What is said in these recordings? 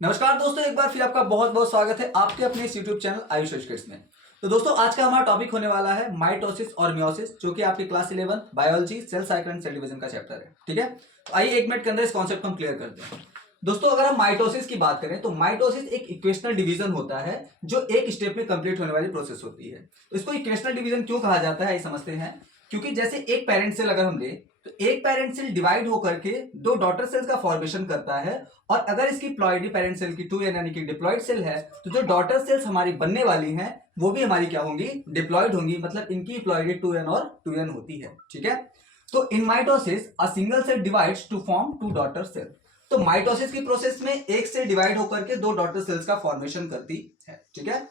नमस्कार दोस्तों, एक बार फिर आपका बहुत बहुत स्वागत है आपके अपने इस यूट्यूब चैनल आयुष एजुकेट्स में। तो दोस्तों, आज का हमारा टॉपिक होने वाला है माइटोसिस और मियोसिस, जो कि आपकी class 11 biology cell cycle and cell division का चैप्टर है। ठीक है, तो आइए 1 मिनट के अंदर इस कॉन्सेप्ट को हम क्लियर करते हैं। दोस्तों, अगर हम माइटोसिस की बात करें तो माइटोसिस एक इक्वेशनल डिवीजन होता है जो एक स्टेप में कंप्लीट होने वाली प्रोसेस होती है। तो इसको इक्वेशनल डिवीजन क्यों कहा जाता है, ये समझते हैं। क्योंकि जैसे एक पेरेंट सेल अगर हम ले तो एक पेरेंट सेल डिवाइड होकर के दो डॉटर सेल्स का फॉर्मेशन करता है, और अगर इसकी प्लॉइडी पेरेंट सेल की 2n यानी कि डिप्लॉइड सेल है तो जो डॉटर सेल्स हमारी बनने वाली हैं वो भी हमारी क्या होंगी, डिप्लॉइड होंगी। मतलब इनकी प्लॉइडी 2n और 2n होती है। ठीक है, तो in mitosis a single cell divides to form two daughter cell. तो माइटोसिस की प्रोसेस में एक सेल डिवाइड होकर के दो डॉटर सेल्स का फॉर्मेशन करती है। ठीक है,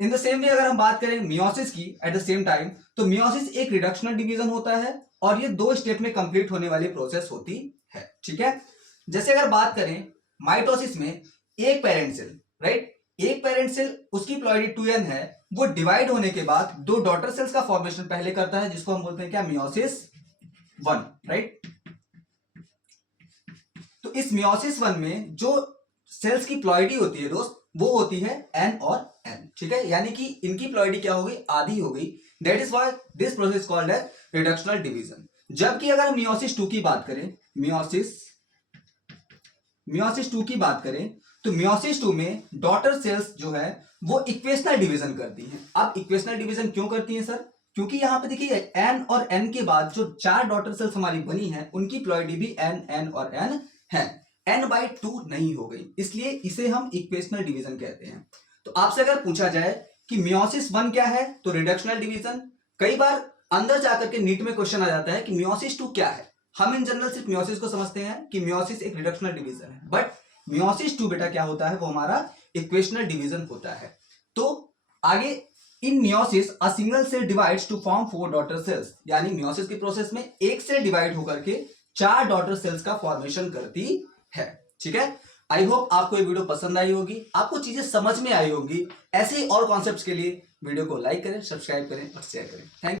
इन द सेम वे अगर हम बात करें मियोसिस की एट द सेम टाइम, तो मियोसिस एक रिडक्शनल डिवीजन होता है और ये दो स्टेप में कंप्लीट होने वाली प्रोसेस होती है। ठीक है, जैसे अगर बात करें माइटोसिस में एक पेरेंट सेल, राइट, एक पेरेंट सेल उसकी प्लॉइडी 2n है, वो डिवाइड होने के बाद दो डॉटर सेल्स का फॉर्मेशन पहले करता है, जिसको हम बोलते हैं क्या, मियोसिस 1, राइट। तो इस मियोसिस 1 में जो सेल्स की प्लॉइडी होती है दोस्त, वो होती है n और n। ठीक है, यानी कि इनकी प्लॉइडी क्या हो गई, आधी हो गई। That is why this process called as reductional division. जबकि अगर हम मियोसिस 2 की बात करें, मियोसिस 2 की बात करें तो मियोसिस 2 में डॉटर सेल्स जो है वो इक्वेशनल डिवीजन करती हैं। अब इक्वेशनल डिवीजन क्यों करती हैं सर? क्योंकि यहां पे देखिए n और n के बाद जो चार डॉटर सेल्स हमारी बनी हैं उनकी प्लॉइडी भी n और n है, n/2 नहीं हो गई, इसलिए इसे हम इक्वेशनल डिवीजन कहते हैं। तो आपसे अगर पूछा जाए कि मियोसिस 1 क्या है, तो रिडक्शनल डिवीजन। कई बार अंदर जाकर के नीट में क्वेश्चन आ जाता है कि मियोसिस 2 क्या है। हम इन जनरल सिर्फ मियोसिस को समझते हैं कि मियोसिस एक रिडक्शनल डिवीजन है, बट मियोसिस 2 बेटा क्या होता है, वो हमारा इक्वेशनल डिवीजन होता है। तो आगे in meiosis a single cell divides to form 4 daughter cells, यानी मियोसिस की प्रोसेस में एक सेल डिवाइड होकर के 4 डॉटर सेल्स का फॉर्मेशन करती है। ठीक है, आई होप आपको ये वीडियो पसंद आई होगी, आपको चीजें समझ में आई होंगी। ऐसे ही और कॉन्सेप्ट्स के लिए वीडियो को लाइक करें, सब्सक्राइब करें और शेयर करें। थैंक